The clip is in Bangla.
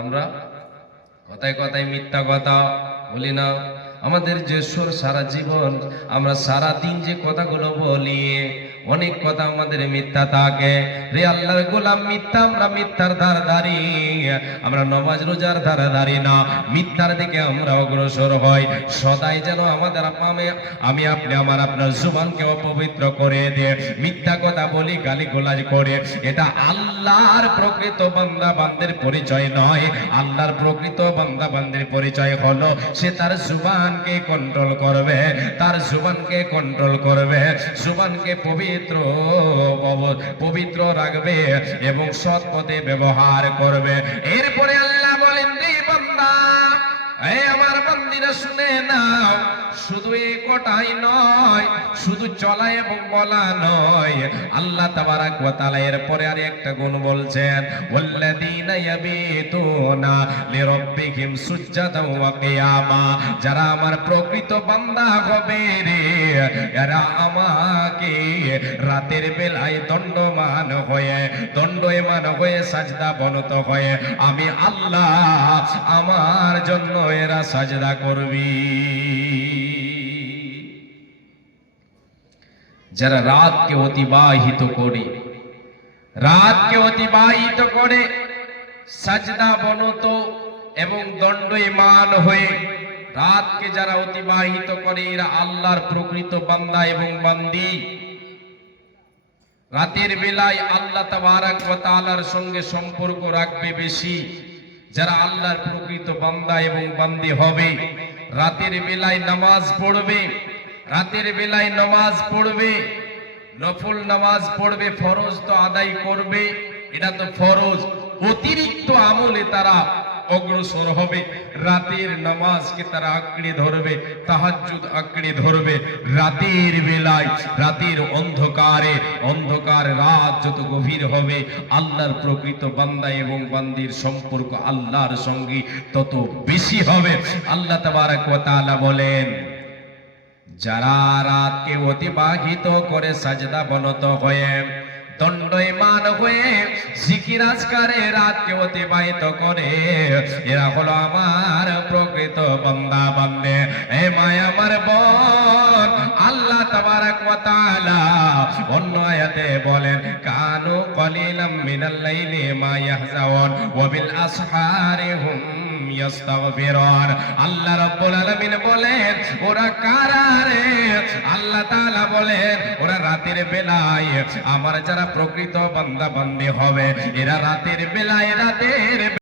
আমরা কথায় কথায় মিথ্যা কথা বলি না। আমাদের যে সারা জীবন আমরা সারা দিন যে কথাগুলো বলি, অনেক কথা আমাদের মিথ্যা থাকে। রে আল্লাহর গোলাম, মিথ্যা, আমরা মিথ্যার ধারধারি, আমরা নামাজ রোজার ধারধারি না, মিথ্যার দিকে আমরা অগ্রসর হই। সদাই যেন আমাদের আমি আপনি আমার আপনার জুবানকে অপবিত্র করে দিয়ে মিথ্যা কথা বলি, গালিগালাজ করে, এটা আল্লাহর প্রকৃত বান্দা বান্দের পরিচয় নয়। আল্লাহর প্রকৃত বান্দা বান্দের পরিচয় হলো সে তার জুবানকে কন্ট্রোল করবে, তার জুবানকে কন্ট্রোল করবে, জুবানকে পবিত্র রাখবে এবং সৎ পথে ব্যবহার করবে। এরপরে আল্লাহ বলেন, রে বান্দা, এই আমার বান্দিরা শুনে নাও, শুধু এই কটাই নয়, শুধু চলা এবং বলা নয়, আল্লাহ তাবারাক ওয়া তাআলা এরপরে আর একটা গুণ বলছেন, ওয়াল্লাযীনা ইয়াবিতুনা লিরাব্বিহিম সুজদান ওয়া কিয়ামা। যারা আমার প্রকৃত বান্দা হবে রে, এরা আমাকে রাতের বেলায় দণ্ডমান হয়ে সাজদা বনত হয়ে আমি আল্লাহ আমার জন্য এরা সাজদা করবি। যারা রাতকে অতিবাহিত করে সাজদা বনত এবং দণ্ডমান হয়ে রাতকে যারা অতিবাহিত করে, এরা আল্লাহর প্রকৃত বান্দা এবং বান্দি। রাতের বেলায় আল্লাহ তাবারাক ওয়া তাআলার সঙ্গে সম্পর্ক রাখবে বেশি। যারা আল্লাহর প্রকৃত বান্দা এবং বান্দি হবে, রাতের বেলায় নামাজ পড়বে, রাতের বেলায় নামাজ পড়বে, নফল নামাজ পড়বে, ফরজ তো আদায় করবে, এটা তো ফরজ, অতিরিক্ত আমলে তারা অগ্রসর হবে। রাতের নামাজকে তারা আঁকড়ে ধরবে, তাহাজ্জুদ আঁকড়ে ধরবে। রাতের বেলায়, রাতের অন্ধকার রাত যত গভীর হবে, আল্লাহর প্রকৃত বান্দা এবং বান্দির সম্পর্ক আল্লাহর সঙ্গে তত বেশি হবে। আল্লাহ তাবারাক ওয়া তাআলা বলেন, যারা রাতকে অতিবাহিত করে সাজদা বনত হয়ে দণ্ডমান হয়ে জিকির আজকারে রাতকে অতিবাহিত করে, এরা হলো আমার প্রকৃত বান্দা বান্দে। এ মায় আমার বোন, আল্লাহ তাবারাক ওয়া তাআলা অন্য আয়াতে বলেন, কানু কলিলাম মিনাল লাইলি মা ইয়াহজাউন ওয়া বিল আসহারি হুম ইস্তাগফিরুন। আল্লাহ রাব্বুল আলামিন বলেন, ওরা কারা রে? আল্লাহ তাআলা বলেন, ওরা রাতের বেলায় আমার যারা প্রকৃত বান্দা বান্দি হবে, এরা রাতের বেলায়